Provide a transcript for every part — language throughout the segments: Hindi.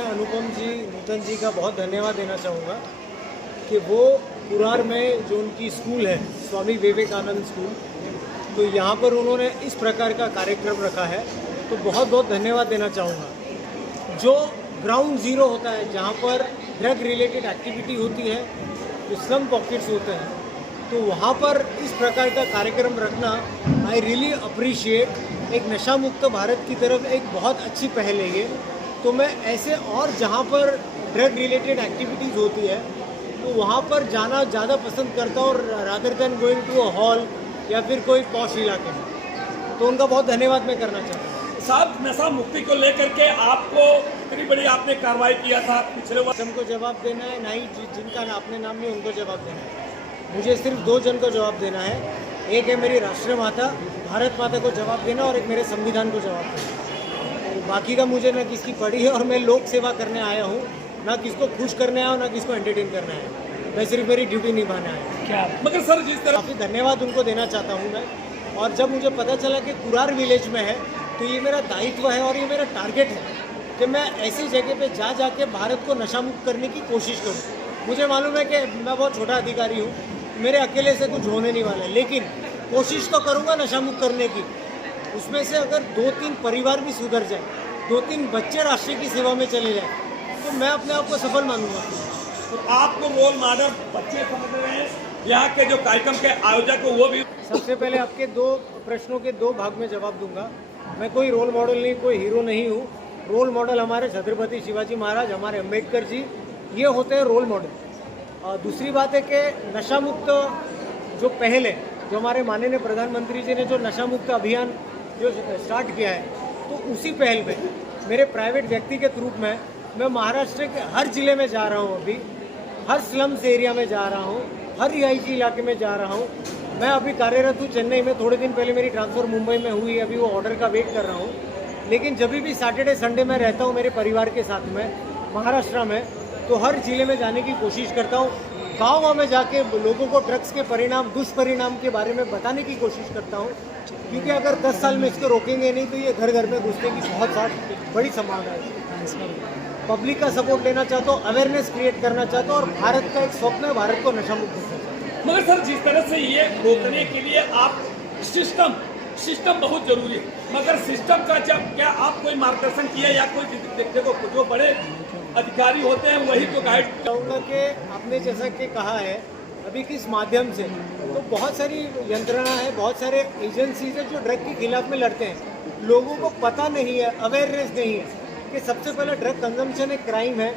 मैं अनुपम जी, नूतन जी का बहुत धन्यवाद देना चाहूँगा कि वो कुरार में जो उनकी स्कूल है, स्वामी विवेकानंद स्कूल, तो यहाँ पर उन्होंने इस प्रकार का कार्यक्रम रखा है, तो बहुत बहुत धन्यवाद देना चाहूँगा। जो ग्राउंड ज़ीरो होता है, जहाँ पर ड्रग रिलेटेड एक्टिविटी होती है, जो स्लम पॉकेट्स होते हैं, तो वहाँ पर इस प्रकार का कार्यक्रम रखना आई रियली अप्रिशिएट। एक नशा मुक्त भारत की तरफ एक बहुत अच्छी पहल है ये। तो मैं ऐसे और जहाँ पर ड्रग रिलेटेड एक्टिविटीज़ होती है तो वहाँ पर जाना ज़्यादा पसंद करता हूँ rather than going to a hall या फिर कोई पॉश इलाके में। तो उनका बहुत धन्यवाद मैं करना चाहता हूँ। साहब, नशा मुक्ति को लेकर के आपको इतनी बड़ी आपने कार्रवाई किया था पिछले वर्ष, हमको जवाब देना है, ना ही जिनका आपने नाम नहीं उनको जवाब देना है। मुझे सिर्फ 2 जन को जवाब देना है। एक है मेरी राष्ट्र माता भारत माता को जवाब देना और एक मेरे संविधान को जवाब देना। तो बाकी का मुझे ना किसकी पड़ी है और मैं लोक सेवा करने आया हूँ, ना किसको खुश करने आया हूँ, ना किसको एंटरटेन करने आया हूँ। मैं सिर्फ मेरी ड्यूटी निभाना है। क्या मगर सर जिस तरह काफ़ी धन्यवाद उनको देना चाहता हूँ मैं। और जब मुझे पता चला कि कुरार विलेज में है तो ये मेरा दायित्व है और ये मेरा टारगेट है कि मैं ऐसी जगह पे जाके भारत को नशा मुक्त करने की कोशिश करूँ। मुझे मालूम है कि मैं बहुत छोटा अधिकारी हूँ, मेरे अकेले से कुछ होने नहीं वाला है, लेकिन कोशिश तो करूँगा नशा मुक्त करने की। उसमें से अगर 2-3 परिवार भी सुधर जाए, 2-3 बच्चे राष्ट्र की सेवा में चले जाए तो मैं अपने आप को सफल मानूंगा। तो आपको रोल मॉडल बच्चे समझ रहे हैं, यहाँ के जो कार्यक्रम के आयोजक हो वो भी। सबसे पहले आपके 2 प्रश्नों के 2 भाग में जवाब दूंगा। मैं कोई रोल मॉडल नहीं, कोई हीरो नहीं हूँ। रोल मॉडल हमारे छत्रपति शिवाजी महाराज, हमारे अम्बेडकर जी, ये होते हैं रोल मॉडल। और दूसरी बात है कि नशा मुक्त जो पहल है, जो हमारे माननीय प्रधानमंत्री जी ने जो नशा मुक्त अभियान जो स्टार्ट किया है, तो उसी पहल में मेरे प्राइवेट व्यक्तिगत रूप में मैं महाराष्ट्र के हर जिले में जा रहा हूँ। अभी हर स्लम्स एरिया में जा रहा हूँ, हर रिहायशी इलाके में जा रहा हूँ। मैं अभी कार्यरत हूँ चेन्नई में, थोड़े दिन पहले मेरी ट्रांसफ़र मुंबई में हुई, अभी वो ऑर्डर का वेट कर रहा हूँ। लेकिन जब भी सैटरडे संडे में रहता हूँ मेरे परिवार के साथ में महाराष्ट्र में, तो हर जिले में जाने की कोशिश करता हूँ। गाँव में जाके लोगों को ड्रग्स के परिणाम, दुष्परिणाम के बारे में बताने की कोशिश करता हूँ, क्योंकि अगर 10 साल में इसको रोकेंगे नहीं तो ये घर घर में घुसने की बहुत बड़ी संभावना है। पब्लिक का सपोर्ट लेना चाहता हूँ, अवेयरनेस क्रिएट करना चाहता हूँ और भारत का एक स्वप्न है भारत को नशा मुक्त करना चाहता हूँ। मगर सर जिस तरह से ये रोकने के लिए आप सिस्टम बहुत जरूरी है, मगर सिस्टम का जब क्या आप कोई मार्गदर्शन किया या कोई देखो जो बड़े अधिकारी होते हैं वही तो गाइड चाहूँगा कि आपने जैसा कि कहा है अभी किस माध्यम से, तो बहुत सारी यंत्रणा है, बहुत सारे एजेंसीज है जो ड्रग के खिलाफ में लड़ते हैं। लोगों को पता नहीं है, अवेयरनेस नहीं है कि सबसे पहले ड्रग कंजम्पशन एक क्राइम है,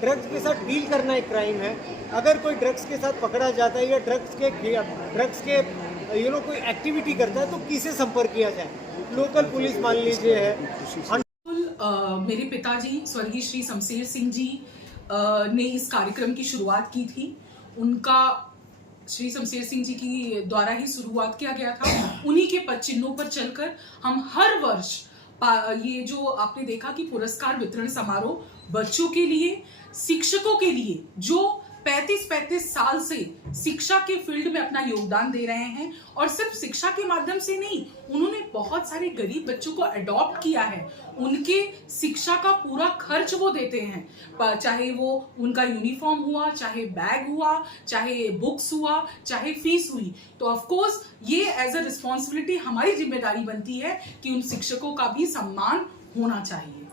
ड्रग्स के साथ डील करना एक क्राइम है। अगर कोई ड्रग्स के साथ पकड़ा जाता है या ड्रग्स के कोई एक्टिविटी करता है तो किसे संपर्क किया जाए? लोकल पुलिस मान लीजिए है। मेरे पिताजी स्वर्गीय श्री शमशेर सिंह जी ने इस कार्यक्रम की शुरुआत की थी। उनका श्री शमशेर सिंह जी की द्वारा ही शुरुआत किया गया था। उन्हीं के पद चिन्हों पर चलकर हम हर वर्ष ये जो आपने देखा कि पुरस्कार वितरण समारोह बच्चों के लिए, शिक्षकों के लिए जो 35 साल से शिक्षा के फील्ड में अपना योगदान दे रहे हैं, और सिर्फ शिक्षा के माध्यम से नहीं, उन्होंने बहुत सारे गरीब बच्चों को अडॉप्ट किया है। उनके शिक्षा का पूरा खर्च वो देते हैं, चाहे वो उनका यूनिफॉर्म हुआ, चाहे बैग हुआ, चाहे बुक्स हुआ, चाहे फीस हुई। तो ऑफ कोर्स ये एज अ रिस्पॉन्सिबिलिटी हमारी जिम्मेदारी बनती है कि उन शिक्षकों का भी सम्मान होना चाहिए।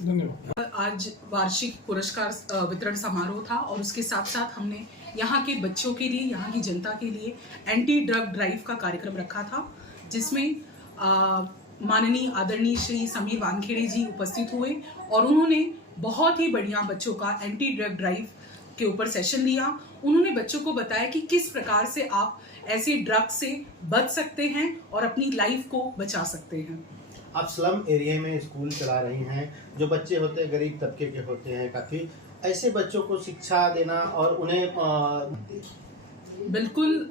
धन्यवाद। आज वार्षिक पुरस्कार वितरण समारोह था और उसके साथ साथ हमने यहाँ के बच्चों के लिए, यहाँ की जनता के लिए एंटी ड्रग ड्राइव का कार्यक्रम रखा था, जिसमें माननीय आदरणीय श्री समीर वानखेड़े जी उपस्थित हुए और उन्होंने बहुत ही बढ़िया बच्चों का एंटी ड्रग ड्राइव के ऊपर सेशन लिया। उन्होंने बच्चों को बताया कि किस प्रकार से आप ऐसे ड्रग से बच सकते हैं और अपनी लाइफ को बचा सकते हैं। आप स्लम एरिया में स्कूल चला रही हैं, जो बच्चे होते हैं गरीब तबके के होते हैं, काफ़ी ऐसे बच्चों को शिक्षा देना और उन्हें बिल्कुल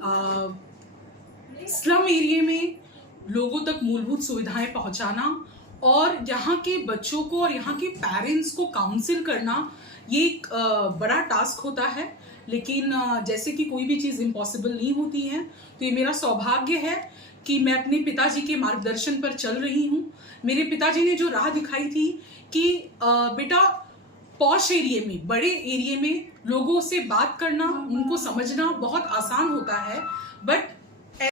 स्लम एरिया में लोगों तक मूलभूत सुविधाएं पहुंचाना और यहाँ के बच्चों को और यहाँ के पेरेंट्स को काउंसिल करना, ये एक बड़ा टास्क होता है। लेकिन जैसे कि कोई भी चीज़ इम्पॉसिबल नहीं होती है, तो ये मेरा सौभाग्य है कि मैं अपने पिताजी के मार्गदर्शन पर चल रही हूँ। मेरे पिताजी ने जो राह दिखाई थी कि बेटा पॉश एरिया में, बड़े एरिया में लोगों से बात करना, उनको समझना बहुत आसान होता है, बट